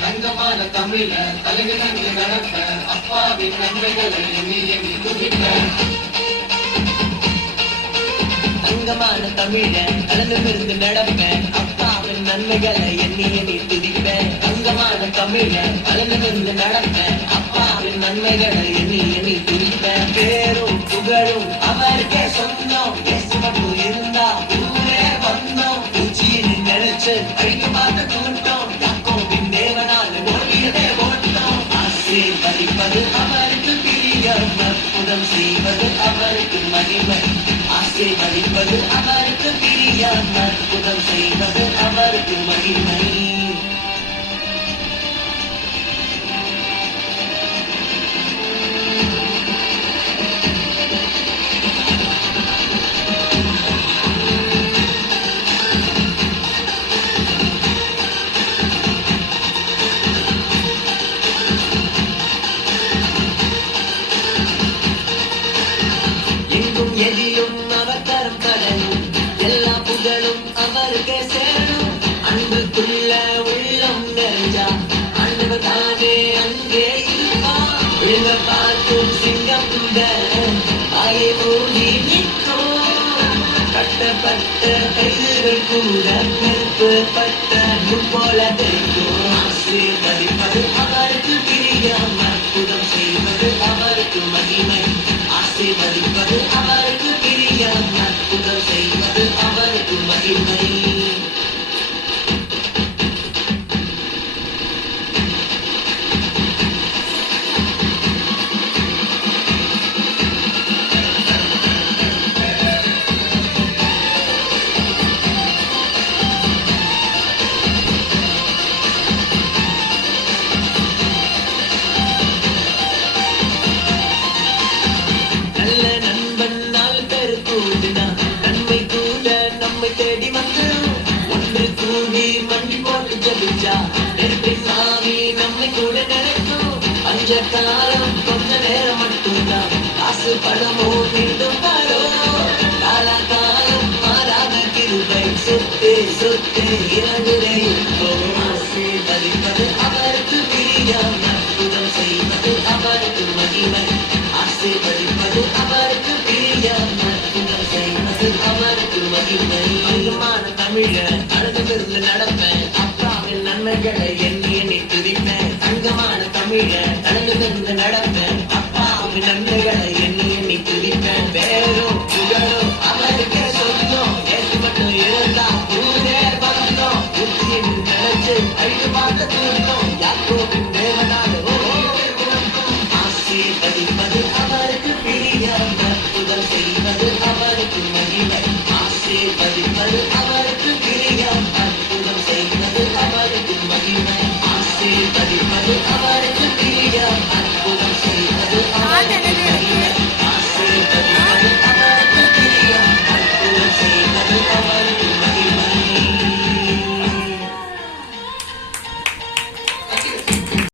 தங்கமான தமிழ தலைவிலங்கு நடப்ப அப்பாவின் நன்மைகளை நீ எங்கு துதிப்ப தங்கமான தமிழ கலந்து நடப்பேன். அப்பாவின் நன்மைகளை எண்ணி எண்ணி துதிப்பேன். தங்கமான தமிழ கலந்து நடப்பேன். அப்பாவின் நன்மைகளை எண்ணி எண்ணி துதிப்பேன். பேரும் புகழும் ஆசீர்வதிப்பது அவருக்கு பட்ட கைதுகள் நெருப்பு பட்ட போல நீ வண்டி போட்டு ஜபிச்சா நெருப்பின் சாமி நம்மை கூட நினைக்கும் அஞ்ச காலம் கொஞ்ச நேரம் மட்டும்தான் காசு பணமோ மீண்டும் பாரோ காலா காலம் மாறாத கிருபை சொத்து சொத்து இறங்குதே ஆசீர்வதிப்பது அவருக்கு பிரியம் அற்புதம் செய்வது அவருக்கு மகிமை ஆசீர்வதிப்பது அவருக்கு பிரியம் அற்புதம் செய்வது அவருக்கு மகிமை நடப்பேன். அப்பா அவங்க நன்மைகளை எண்ணி எண்ணி துடிப்பேன் பேரும் புகழும் அவருக்கே சொந்தம் ஏற்று மட்டும் இருந்தா ஊரே பறந்தோம். புத்தியின் நினைச்சு அழித்து பார்க்க தூண்டோம் யாக்கோவின் தேவனாக ஆசீர்வதிப்பது அவருக்கு பிரியம். அற்புதம் செய்வது அவருக்கு